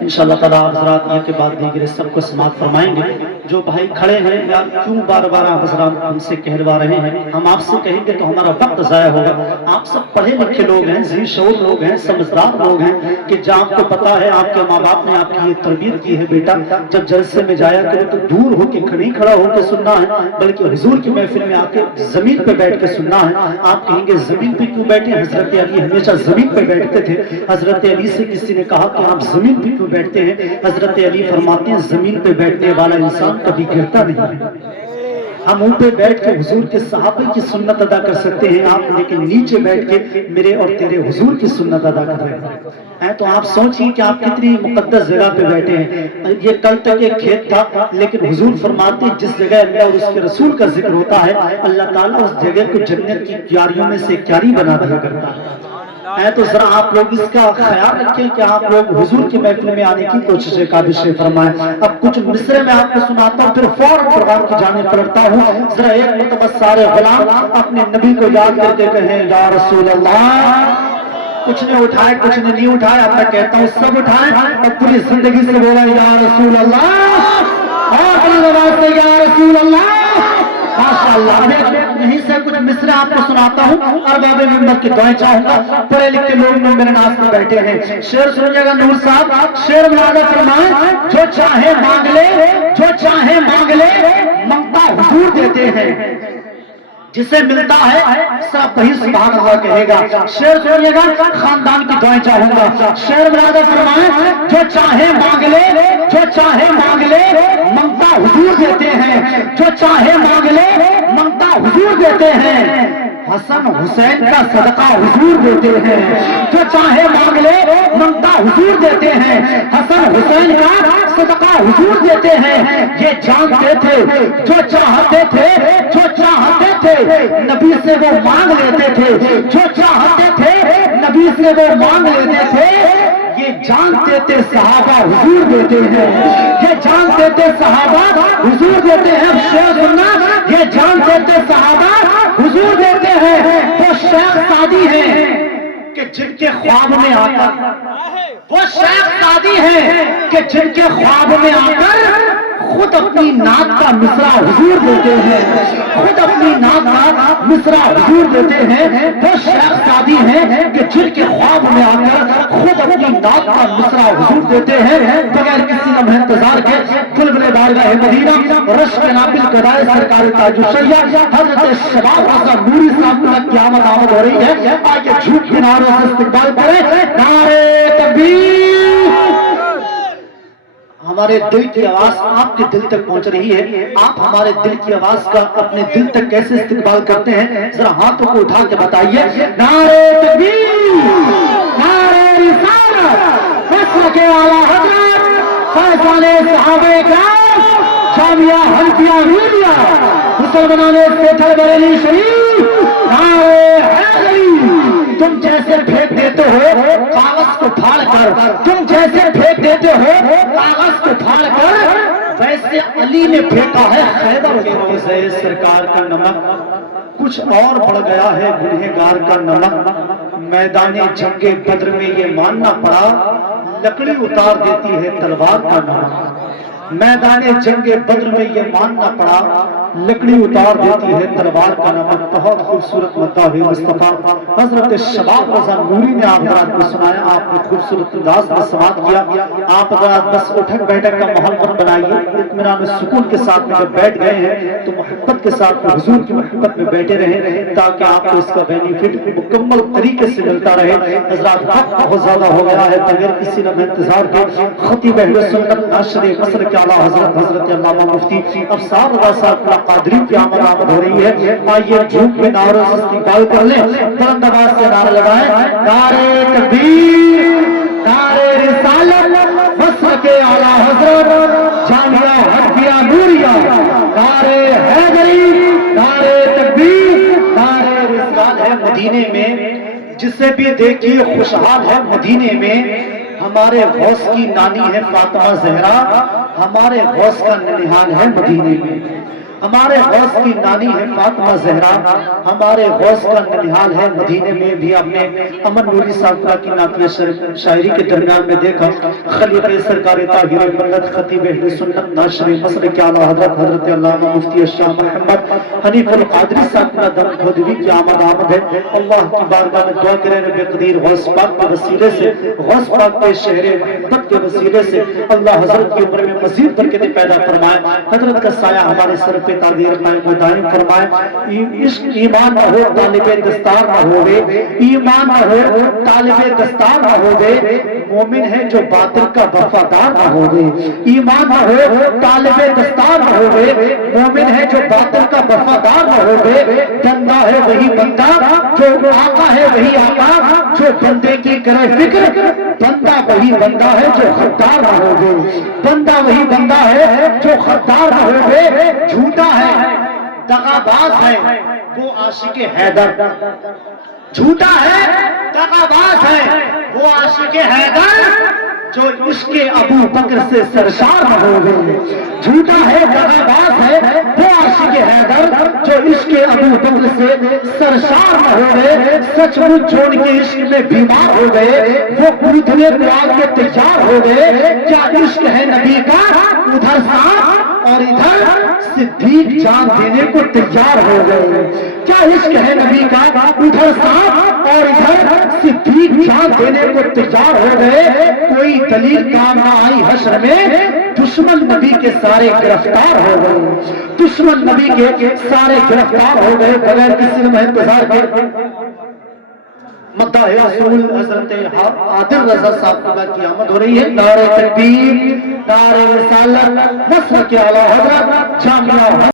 इंशाअल्लाह ताला हज़रात ये के बाद दीगर सब को समाप्त फरमाएंगे। जो भाई खड़े हैं या क्यों बार बार आप हज़रात हमसे कहलवा रहे हैं, हम आपसे कहेंगे तो हमारा वक्त ज़ाया होगा। आप सब पढ़े लिखे लोग हैं, जी शऊर लोग हैं, समझदार लोग हैं कि जहाँ आपको पता है आपके माँ बाप ने आपकी ये तरबियत की है, बेटा जब जलसे में जाया करो तो दूर होकर नहीं खड़ा होकर सुनना है, बल्कि हुजूर की महफिल में आके जमीन पे बैठ के सुनना है। आप कहेंगे जमीन पे क्यों बैठे? हजरत अली हमेशा जमीन पे बैठते थे। हजरत अली से किसी ने कहा कि आप जमीन पे क्यों बैठते हैं? हजरत अली फरमाते हैं जमीन पे बैठने वाला इंसान कभी गिरता नहीं। हम ऊपर बैठ के हुजूर के सहाबे की सुन्नत अदा कर सकते हैं आप, लेकिन नीचे बैठ के मेरे और तेरे हुजूर की सुन्नत अदा कर रहे हैं। तो आप सोचिए कि आप कितनी मुकद्दस जगह पे बैठे हैं। ये कल तक एक खेत था, लेकिन हुजूर फरमाते हैं जिस जगह अल्लाह और उसके रसूल का जिक्र होता है, अल्लाह ताला उस जगह को जन्नत की क्यारियों में से क्यारी बना दिया करता है। तो जरा आप लोग इसका ख्याल रखें कि आप लोग हुजूर की महफिल में आने की कोशिश काबिश फरमाएं। अब कुछ मिसरे में आपको सुनाता हूँ, फिर फौरन प्रोग्राम की जाने पलटता हूँ। जरा एक मरतबा सारे गुलाम अपने नबी को याद करके कहें या रसूल अल्लाह। कुछ ने उठाए, कुछ ने नहीं उठाए। अब मैं कहता हूँ सब उठाए और पूरी जिंदगी से बोला या रसूल अल्लाह, और अपनी आवाज से या रसूल अल्लाह। माशाअल्लाह। यहीं से कुछ मिसरे आपको सुनाता हूँ और बाबे मिंबर की दुआएं चाहूंगा। पढ़े लिखे लोग मेरे नाम पे बैठे हैं। शेर सुनिएगा नूर साहब, शेर मुलाजा फरमाए, जो चाहे मांग ले, जो चाहे मांग ले, मंगता हुजूर देते हैं। जिसे मिलता है सब वही सुभान अल्लाह कहेगा। शेर सुनिएगा, खानदान की दुआएं चाहूंगा। शेर मुलाजा फरमाए, जो चाहे मांग ले, जो चाहे मांग ले, मंगता हुजूर देते हैं। जो चाहे मांग ले, मंगता हुजूर देते हैं। हसन हुसैन का सदका हुजूर देते हैं। जो चाहे मांग ले, मंगता हुजूर देते हैं। हसन हुसैन का सदका हुजूर देते हैं। ये जानते थे जो चाहते थे, जो चाहते थे नबी से वो मांग लेते थे। जो चाहते थे नबी से वो मांग लेते थे। ये जानते थे सहाबा हुजूर देते हैं। ये जानते थे सहाबा हुजूर देते हैं। शेर सुनना, ये जानते थे सहाबा हुजूर देते हैं। वो शेख सादी हैं कि जिनके ख्वाब में आकर, वो शेख सादी हैं कि जिनके ख्वाब में आकर खुद अपनी नात का मिसरा हुजूर देते हैं। खुद अपनी नात का मिसरा हुजूर देते हैं। वो शेख सादी हैं कि जिनके ख्वाब में आकर खुद अपनी नात का मिसरा हुजूर देते हैं। बगैर किसी लम्हे इंतजार के बुलबुले बारगाह मदीना रश्क नाबिल गदाए सरकार ताजुशरिया हजरत शबाब हसन नूरी साहब की क़यामत आमद हो रही है। आइए झूठ के नारों से इस्तकबाल करें। नारे तकबीर। हमारे दिल की आवाज आपके दिल तक पहुंच रही है। आप हमारे दिल की आवाज का अपने दिल तक कैसे इस्तकबाल करते हैं, जरा हाथों को उठा के बताइए। नारे तकबीर, नारे रिसालत, फस्ल के आला हज़रत फैज़ाने सहाबे किराम, जामिया हनफिया नूरिया, मुसलमाने सेठल बरेली शरीफ। नारे हैदरी। तुम जैसे फेंक देते हो कागज को फाड़ कर, तुम जैसे फेंक देते हो कागज को फाड़ कर, वैसे अली ने फेंका है खैबर के ज़हर सरकार का नमक। कुछ और बढ़ गया है गुनहगार का नमक। मैदाने जंगे बद्र में ये मानना पड़ा, लकड़ी उतार देती है तलवार का नमक। मैदाने जंगे बद्र में ये मानना पड़ा, लकड़ी उतार देती है तलवार का नमक। बहुत खूबसूरत मद्दा है मुस्तफा हजरत शबाब रज़ा नूरी ने आप रात को सुनाया। आपने खूबसूरत अंदाज में समाप्त किया। आप रात बस उठक बैठक का माहौल मत बनाइए। इत्मीनान सुकून के साथ में जब बैठ गए हैं तो मोहब्बत के साथ में हुजूर की मोहब्बत में बैठे रहें, ताकि आपको इसका बेनिफिट मुकम्मल तरीके से मिलता रहे। हजरात वक्त बहुत ज्यादा हो गया है, बगैर किसी लम्हे इंतजार के खतीब अहले सुन्नत नाशरे मसर के आला हजरत हजरत अल्लामा मुफ्ती अफसार रज़ा साहब कादरी की आमद हो रही है। आइए झूठ के नारों से इस्तेमाल कर लें, बुलंद आवाज से नारा लगाएं। नारे तकबीर, नारे रिसालत, मसर के आला हजरत जामिया हनफिया नूरिया। नारे हैदरी, नारे तकबीर, नारे रिसालत है मदीने में। जिसे भी देखिए खुशहाल है मदीने में। हमारे गौस की नानी है फातिमा ज़हरा, हमारे गौस का ननिहाल है मदीने में। ہمارے غوث کی نانی ہے فاطمہ زہرا، ہمارے غوث کا ننیحال ہے مدینے میں بھی ہم نے امن نوری صاحبہ کی نعتیہ شاعری کے درمیان میں دیکھا خلیفہ سرکار طاہر ملت خطیب اہل سنت ناشر مسلک اعلی حضرت حضرت علامہ مفتی الشام محمد حنیف القادری صاحب کا دم خودوی کی آمد ہے۔ اللہ کی بارگاہ میں دعا کریں رب قدیر غوث پاک کے وسیلے سے، غوث پاک کے شہر محبت کے وسیلے سے اللہ حضرت کی عمر میں مزید برکتیں پیدا فرمائے، حضرت کا سایہ ہمارے سر پہ تعبیر قائم و دائم فرمائے۔ عشق ایمان نہ ہو طالب دستار نہ ہوئے، ایمان نہ ہو طالب دستار نہ ہوئے، مومن ہے جو باطل کا وفادار نہ ہوئے، ایمان نہ ہو طالب دستار نہ ہوئے، مومن ہے جو باطل کا وفادار نہ ہوئے، بندہ ہے وہی بندہ جو آقا ہے وہی آقا جو بندے کی کرے فکر، بندہ وہی بندہ ہے جو خدار نہ ہوئے، بندہ وہی بندہ ہے جو خدار نہ ہوئے، جھوٹا ہے دغاباز ہے وہ عاشق حیدر، جھوٹا ہے دغاباز ہے وہ عاشق حیدر جو عشق ابو بکر سے سرشار نہ ہوئے، جھوٹا ہے دغاباز ہے وہ عاشق حیدر جو عشق ابو بکر سے سرشار نہ ہوئے، سچ مچ جو ان کے عشق میں بیمار ہو گئے وہ کودنے کو آگ کے تیار ہو گئے، کیا عشق ہے نبی کا ادھر ساتھ اور ادھر صدیق جان دینے کو تیار ہو گئے، کیا عشق ہے نبی کا ادھر ساتھ اور ادھر صدیق جان دینے کو تیار ہو گئے، کوئی دلیل کام نہ آئی حشر میں، دشمن نبی کے سارے گرفتار ہو گئے، دشمن نبی کے سارے گرفتار ہو گئے، بغیر کسی نے انتظار کے مداح رسول حضرت عادل رضا صاحب کی آمد ہو رہی ہے۔ نعرہ تکبیر، نعرہ رسالت، نصر کے اعلی حضرت جامعہ